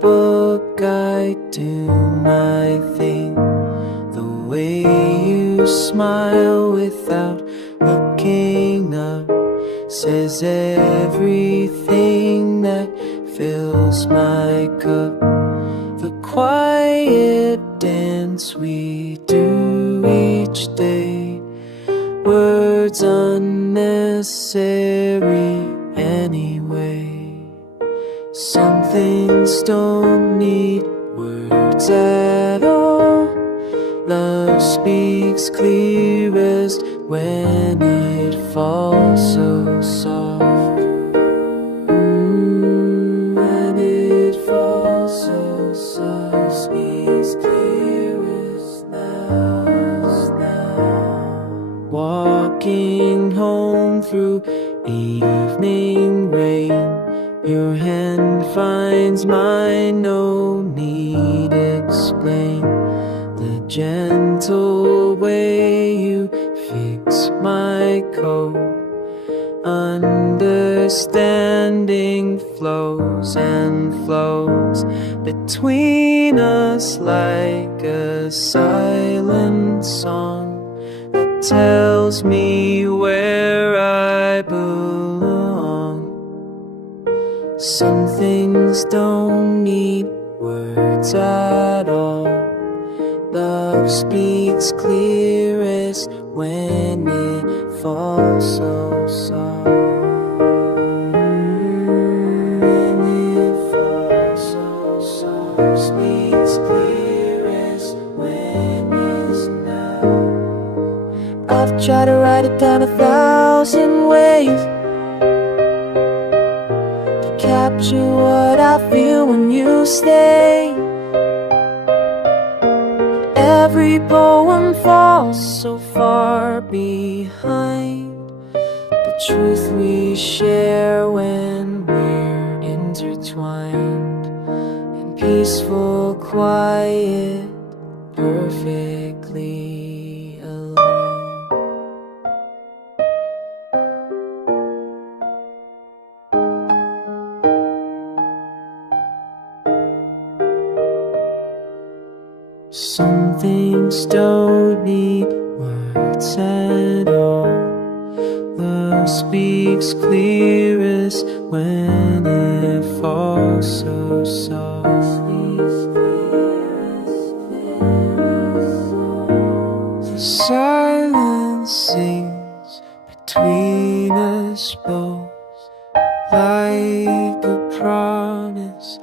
book, I do my thing. The way you smile without looking up says everything that fills my cup. The quiet dance we do each day, words unnecessary anyway. Some things don't need words at all. Love speaks clearest when it falls so soft. When it falls so soft, speaks clearest now. Walking home through evening rain, your hand finds mine, no need explain. The gentle way you fix my coat, understanding flows and flows between us like a silent song that tells me where I belong. Some things don't need words at all. Love speaks clearest when it falls so soft. When it falls so soft, speaks clearest when it's now. I've tried to write it down 1,000 ways, capture what I feel when you stay. Every poem falls so far behind the truth we share when we're intertwined in peaceful quiet, perfectly alone. Some things don't need words at all. Love speaks clearest when it falls so soft. The silence sings between us both like a promise